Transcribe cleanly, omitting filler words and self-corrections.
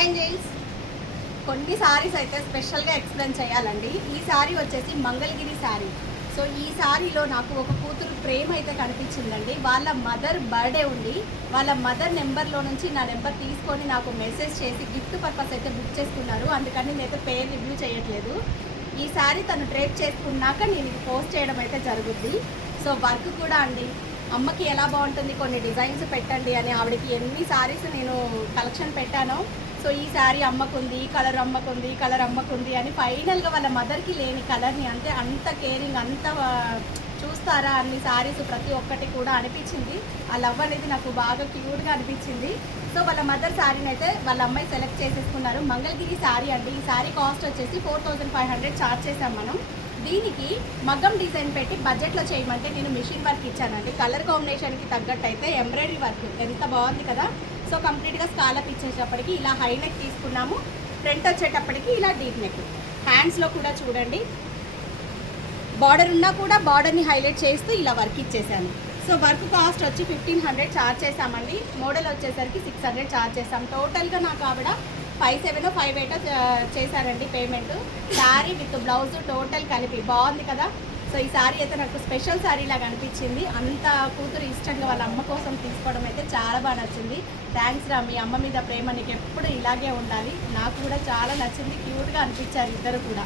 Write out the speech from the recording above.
Hi angels. కొన్ని సారీస్ అయితే స్పెషల్గా ఎక్స్ప్లెయిన్ చేయాలండి. ఈ సారీ వచ్చేసి మంగళగిరి సారీ. సో ఈ సారీలో నాకు ఒక కూతురు ప్రేమ అయితే కనిపించిందండి. వాళ్ళ మదర్ బర్త్డే ఉంది. వాళ్ళ మదర్ నెంబర్లో నుంచి నా నెంబర్ తీసుకొని నాకు మెసేజ్ చేసి గిఫ్ట్ పర్పస్ అయితే బుక్ చేసుకున్నారు. అందుకని నేనైతే పేరు రివ్యూ చేయట్లేదు. ఈ సారీ తను డ్రేప్ చేసుకున్నాక నేను ఇది పోస్ట్ చేయడం అయితే జరుగుద్ది. సో వర్క్ కూడా అండి, అమ్మకి ఎలా బాగుంటుంది కొన్ని డిజైన్స్ పెట్టండి అని ఆవిడకి ఎన్ని సారీస్ నేను కలెక్షన్ పెట్టానో. సో ఈ శారీ అమ్మకుంది, ఈ కలర్ అమ్మకుంది, ఈ కలర్ అమ్మకుంది అని ఫైనల్గా వాళ్ళ మదర్కి లేని కలర్ని అంటే అంత కేరింగ్, అంత చూస్తారా అన్ని శారీస్ ప్రతి ఒక్కటి కూడా అనిపించింది. ఆ లవ్ అనేది నాకు బాగా క్యూట్గా అనిపించింది. సో వాళ్ళ మదర్ శారీని అయితే వాళ్ళ అమ్మాయి సెలెక్ట్ చేసేసుకున్నారు. మంగళగిరి శారీ అండి. ఈ శారీ కాస్ట్ వచ్చేసి 4500 ఛార్జ్ చేసాం మనం. దీనికి మగ్గం డిజైన్ పెట్టి బడ్జెట్లో చేయమంటే నేను మిషన్ వర్క్ ఇచ్చానండి. కలర్ కాంబినేషన్కి తగ్గట్టు అయితే ఎంబ్రాయిడరీ వర్క్ ఎంత బాగుంది కదా. సో కంప్లీట్గా స్కాలప్ ఇచ్చేటప్పటికి ఇలా హై నెక్ తీసుకున్నాము. ఫ్రంట్ వచ్చేటప్పటికి ఇలా డీప్ నెక్. హ్యాండ్స్లో కూడా చూడండి, బార్డర్ ఉన్నా కూడా బార్డర్ని హైలైట్ చేస్తూ ఇలా వర్క్ ఇచ్చేసాను. సో వర్క్ కాస్ట్ వచ్చి 1500 ఛార్జ్ చేసామండి. మోడల్ వచ్చేసరికి 600 ఛార్జ్ చేసాం. టోటల్గా నాకు ఆవిడ 57 58 చేశారండి payment. Sari with blouse total కలిపి బాగుంది కదా. సో ఈ శారీ అయితే నాకు స్పెషల్ శారీ లాగా అనిపించింది. అంత కూతురు ఇష్టంగా వాళ్ళ అమ్మ కోసం తీసుకోవడం అయితే చాలా బాగా నచ్చింది. థ్యాంక్స్ రా, మీ అమ్మ మీద ప్రేమ నీకు ఎప్పుడు ఇలాగే ఉండాలి. నాకు కూడా చాలా నచ్చింది. క్యూట్గా అనిపించారు ఇద్దరు కూడా.